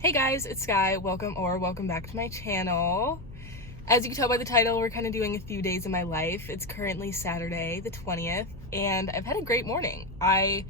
Hey guys, it's Sky. Welcome back to my channel. As you can tell by the title, we're kind of doing a few days of my life. It's currently Saturday the 20th, and I've had a great morning. I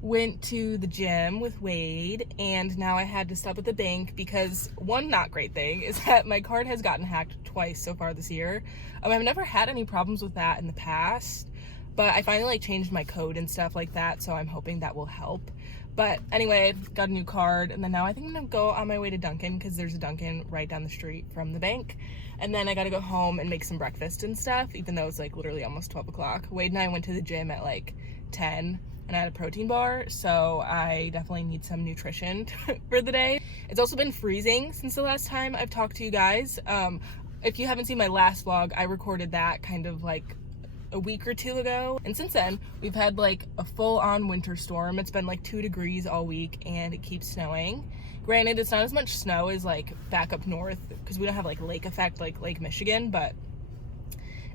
went to the gym with Wade, and now I had to stop at the bank because one not great thing is that my card has gotten hacked twice so far this year. I've never had any problems with that in the past, but I finally changed my code and stuff like that, so I'm hoping that will help. But anyway, got a new card, and then now I think I'm gonna go on my way to Dunkin' because there's a Dunkin' right down the street from the bank. And then I gotta go home and make some breakfast and stuff, even though it's like literally almost 12 o'clock. Wade and I went to the gym at like 10 and I had a protein bar, so I definitely need some nutrition for the day. It's also been freezing since the last time I've talked to you guys. If you haven't seen my last vlog, I recorded that kind of like a week or two ago, and since then we've had like a full-on winter storm. It's been like 2 degrees all week and it keeps snowing. Granted, it's not as much snow as like back up north because we don't have like lake effect like Lake Michigan, but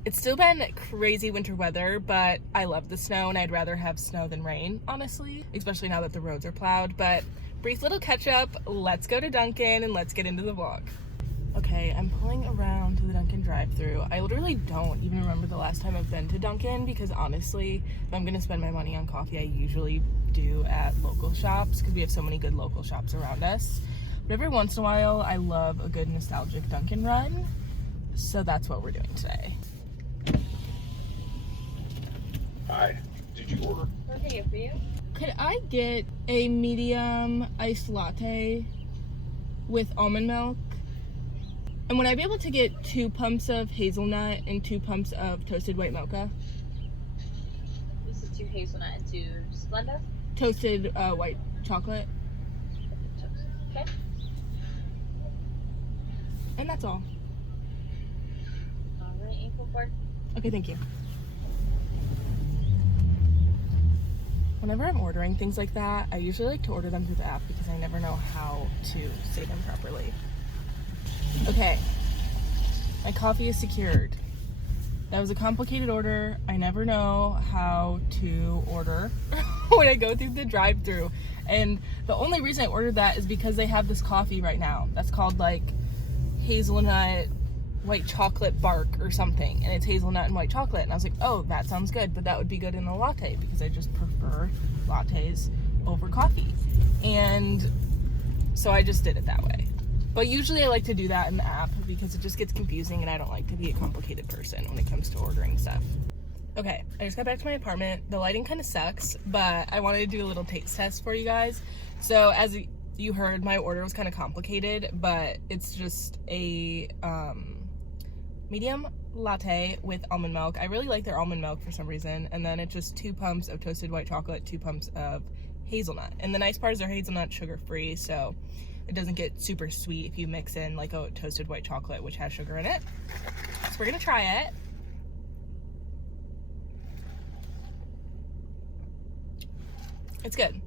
it's still been crazy winter weather. But I love the snow and I'd rather have snow than rain, honestly, especially now that the roads are plowed. But brief little catch up, let's go to Dunkin' and let's get into the vlog. Okay, I'm pulling around to the Dunkin' drive-thru. I literally don't even remember the last time I've been to Dunkin' because honestly, if I'm gonna spend my money on coffee, I usually do at local shops because we have so many good local shops around us. But every once in a while, I love a good nostalgic Dunkin' run. So that's what we're doing today. Hi, did you order? Okay, for you. Could I get a medium iced latte with almond milk? And would I be able to get 2 pumps of hazelnut and 2 pumps of toasted white mocha? This is 2 hazelnut and 2 Splenda. Toasted white chocolate. Okay. And that's all. Alright, ankle fork. Okay, thank you. Whenever I'm ordering things like that, I usually like to order them through the app because I never know how to say them properly. Okay, my coffee is secured. That was a complicated order. I never know how to order when I go through the drive-thru. And the only reason I ordered that is because they have this coffee right now that's called like hazelnut white chocolate bark or something, and it's hazelnut and white chocolate. And I was like, oh, that sounds good, but that would be good in a latte because I just prefer lattes over coffee. And so I just did it that way. But usually I like to do that in the app because it just gets confusing and I don't like to be a complicated person when it comes to ordering stuff. Okay, I just got back to my apartment. The lighting kind of sucks, but I wanted to do a little taste test for you guys. So as you heard, my order was kind of complicated, but it's just a medium latte with almond milk. I really like their almond milk for some reason. And then it's just 2 pumps of toasted white chocolate, 2 pumps of hazelnut. And the nice part is they're hazelnut sugar-free, so it doesn't get super sweet if you mix in like a toasted white chocolate, which has sugar in it. So we're gonna try it. It's good.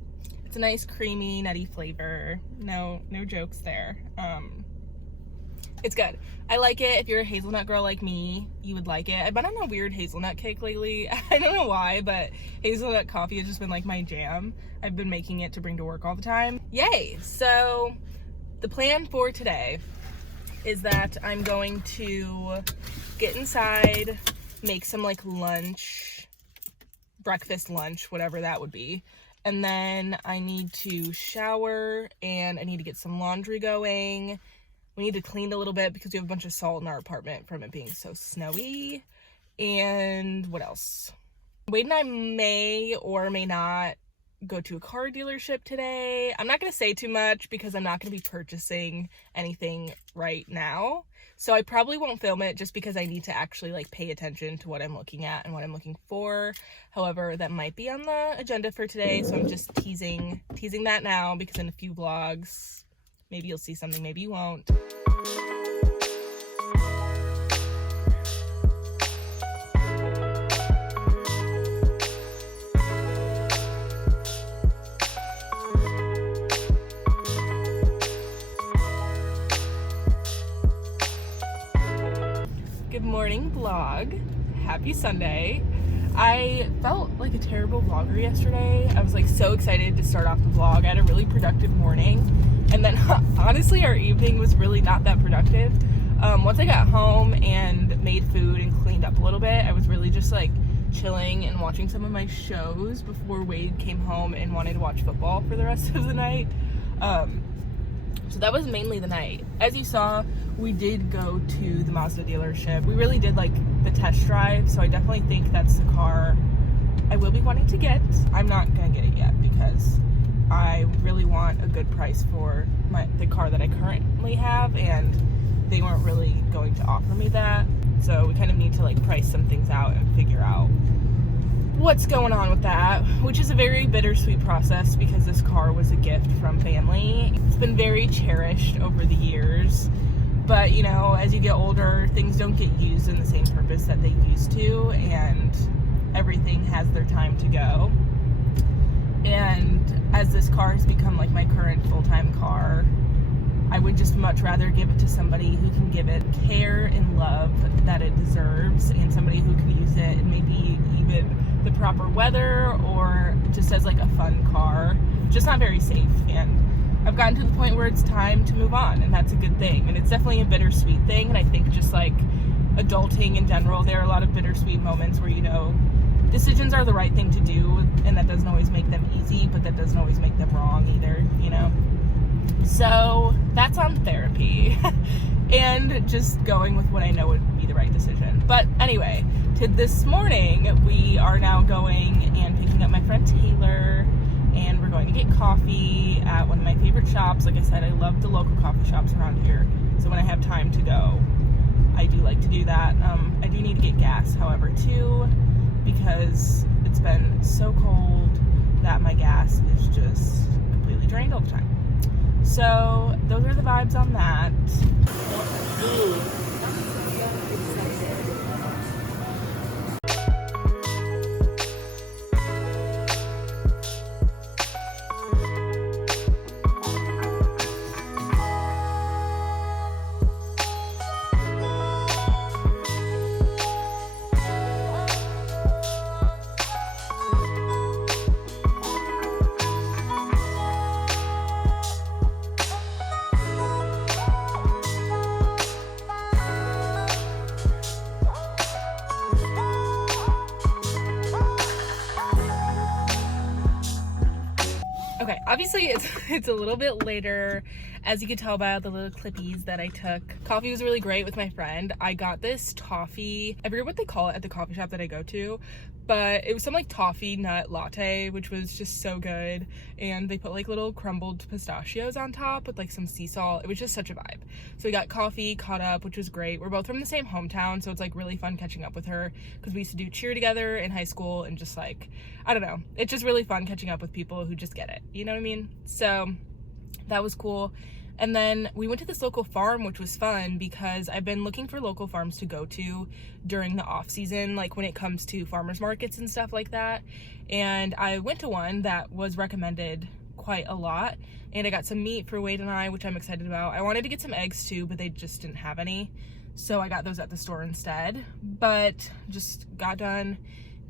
It's a nice creamy, nutty flavor. No jokes there. It's good. I like it. If you're a hazelnut girl like me, you would like it. I've been on a weird hazelnut kick lately. I don't know why, but hazelnut coffee has just been like my jam. I've been making it to bring to work all the time. Yay! So the plan for today is that I'm going to get inside, make some like lunch, breakfast lunch, whatever that would be. And then I need to shower and I need to get some laundry going. We need to clean a little bit because we have a bunch of salt in our apartment from it being so snowy. And what else? Wade and I may or may not go to a car dealership today. I'm not going to say too much because I'm not going to be purchasing anything right now. So I probably won't film it just because I need to actually like pay attention to what I'm looking at and what I'm looking for. However, that might be on the agenda for today. So I'm just teasing that now because in a few vlogs, maybe you'll see something, maybe you won't. Good morning, vlog. Happy Sunday. I felt like a terrible vlogger yesterday. I was like so excited to start off the vlog. I had a really productive morning And then honestly, our evening was really not that productive. Once I got home and made food and cleaned up a little bit, I was really just like chilling and watching some of my shows before Wade came home and wanted to watch football for the rest of the night. So that was mainly the night. As you saw, we did go to the Mazda dealership. We really did like the test drive, so I definitely think that's the car I will be wanting to get. I'm not gonna get it yet because I really want a good price for the car that I currently have, and they weren't really going to offer me that. So we kind of need to like price some things out and figure out what's going on with that, which is a very bittersweet process because this car was a gift from family. It's been very cherished over the years, but you know, as you get older, things don't get used in the same purpose that they used to, and everything has their time to go. And as this car has become like my current full-time car, I would just much rather give it to somebody who can give it care and love that it deserves, and somebody who can use it in maybe even the proper weather or just as like a fun car, just not very safe. And I've gotten to the point where it's time to move on, and that's a good thing. And it's definitely a bittersweet thing, and I think just like adulting in general, there are a lot of bittersweet moments where, you know, decisions are the right thing to do, and that doesn't always make them easy, but that doesn't always make them wrong either, you know? So that's on therapy and just going with what I know would be the right decision. But anyway, to this morning, we are now going and picking up my friend Taylor, and we're going to get coffee at one of my favorite shops. Like I said, I love the local coffee shops around here, so when I have time to go, I do like to do that. I do need to get gas, however, too, because it's been so cold that my gas is just completely drained all the time. So those are the vibes on that. Okay, obviously it's a little bit later, as you can tell by the little clippies that I took. Coffee was really great with my friend. I got this toffee, I forget what they call it at the coffee shop that I go to, but it was some like toffee nut latte, which was just so good. And they put like little crumbled pistachios on top with like some sea salt. It was just such a vibe. So we got coffee, caught up, which was great. We're both from the same hometown, so it's like really fun catching up with her because we used to do cheer together in high school, and just like, I don't know, it's just really fun catching up with people who just get it, you know what I mean? So that was cool. And then we went to this local farm, which was fun because I've been looking for local farms to go to during the off season, like when it comes to farmers markets and stuff like that. And I went to one that was recommended quite a lot, and I got some meat for Wade and I, which I'm excited about. I wanted to get some eggs too, but they just didn't have any, so I got those at the store instead. But just got done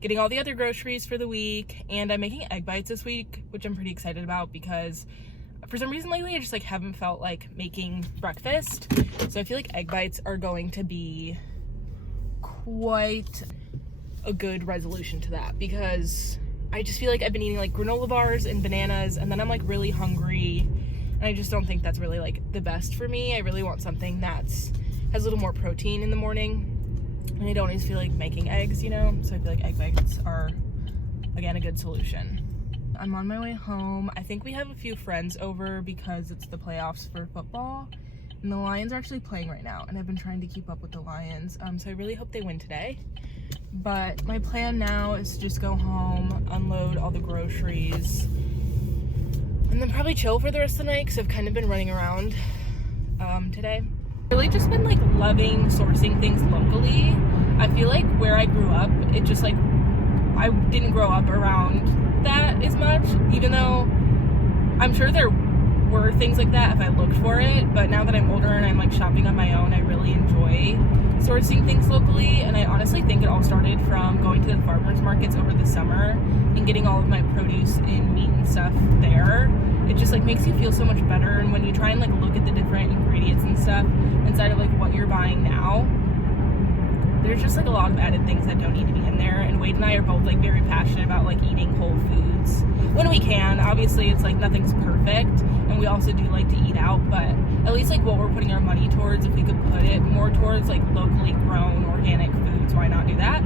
getting all the other groceries for the week, and I'm making egg bites this week, which I'm pretty excited about because for some reason lately I just like haven't felt like making breakfast. So I feel like egg bites are going to be quite a good resolution to that, because I just feel like I've been eating like granola bars and bananas, and then I'm like really hungry, and I just don't think that's really like the best for me. I really want something that's has a little more protein in the morning, and I don't always feel like making eggs, you know? So I feel like egg bites are, again, a good solution. I'm on my way home. I think we have a few friends over because it's the playoffs for football, and the Lions are actually playing right now, and I've been trying to keep up with the Lions, so I really hope they win today. But my plan now is to just go home, unload all the groceries, and then probably chill for the rest of the night because I've kind of been running around today. Really just been like loving sourcing things locally. I feel like where I grew up, it just like, I didn't grow up around that as much, even though I'm sure there were things like that if I looked for it. But now that I'm older and I'm like shopping on my own, I really enjoy sourcing things locally. And I honestly think it all started from going to the farmers markets over the summer and getting all of my produce and meat and stuff there, it just like makes you feel so much better. And when you try and like look at the different ingredients and stuff inside of like what you're buying now, there's just like a lot of added things that don't need to be in there. And Wade and I are both like very passionate about like eating whole foods when we can. Obviously it's like nothing's perfect, and we also do like to eat out, but at least like what we're putting our money towards, if we could put it more towards like locally grown organic foods, why not do that?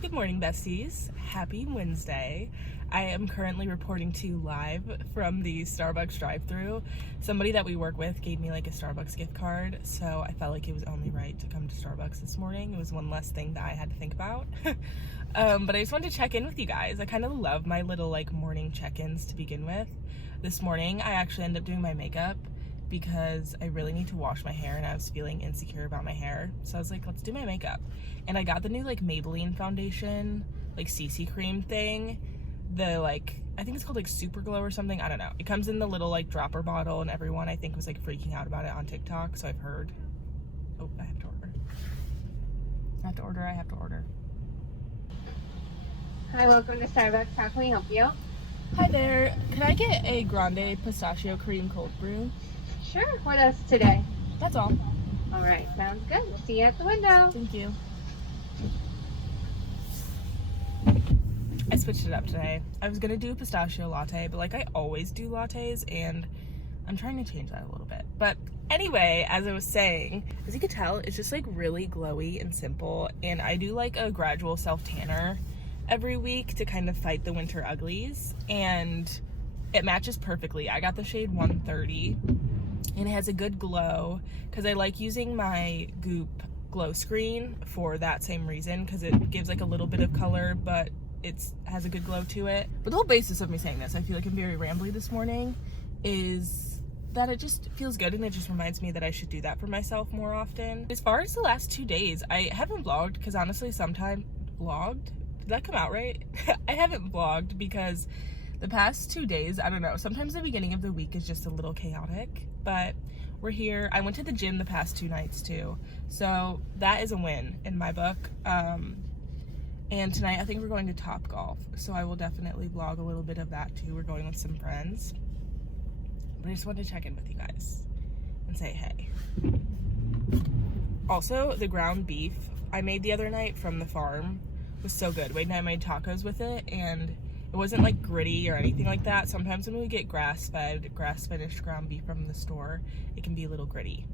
Good morning, besties. Happy Wednesday. I am currently reporting to you live from the Starbucks drive-thru. Somebody that we work with gave me like a Starbucks gift card, so I felt like it was only right to come to Starbucks this morning. It was one less thing that I had to think about. But I just wanted to check in with you guys. I kind of love my little like morning check-ins to begin with. This morning I actually ended up doing my makeup because I really need to wash my hair and I was feeling insecure about my hair. So I was like, let's do my makeup. And I got the new like Maybelline foundation, like CC cream thing. The like, I think it's called like Super Glow or something. I don't know. It comes in the little like dropper bottle, and everyone I think was like freaking out about it on TikTok. So I've heard. Oh, I have to order. I have to order. Hi, welcome to Starbucks. How can we help you? Hi there. Can I get a grande pistachio cream cold brew? Sure. What else today? That's all. All right, sounds good. We'll see you at the window. Thank you. I switched it up today. I was gonna do a pistachio latte, but like I always do lattes, and I'm trying to change that a little bit. But anyway, as I was saying, as you can tell, it's just like really glowy and simple, and I do like a gradual self-tanner every week to kind of fight the winter uglies, and it matches perfectly. I got the shade 130, and it has a good glow because I like using my Goop glow screen for that same reason, because it gives like a little bit of color, but it has a good glow to it. But the whole basis of me saying this, I feel like I'm very rambly this morning, is that it just feels good, and it just reminds me that I should do that for myself more often. As far as the last 2 days, I haven't vlogged because honestly vlogged? Did that come out right? I haven't vlogged because the past 2 days, I don't know, sometimes the beginning of the week is just a little chaotic, but we're here. I went to the gym the past 2 nights too, so that is a win in my book. And tonight I think we're going to Topgolf, so I will definitely vlog a little bit of that too. We're going with some friends, but I just wanted to check in with you guys and say hey. Also, the ground beef I made the other night from the farm was so good. Wade and I made tacos with it, and it wasn't like gritty or anything like that. Sometimes when we get grass-finished ground beef from the store, it can be a little gritty,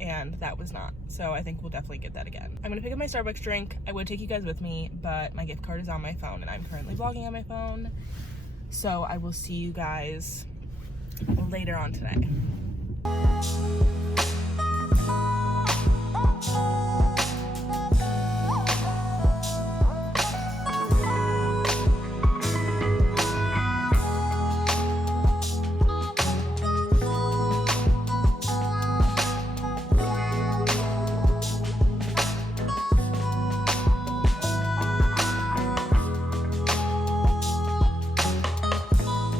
and that was not. So I think we'll definitely get that again. I'm gonna pick up my Starbucks drink. I would take you guys with me, but my gift card is on my phone, and I'm currently vlogging on my phone. So I will see you guys later on today.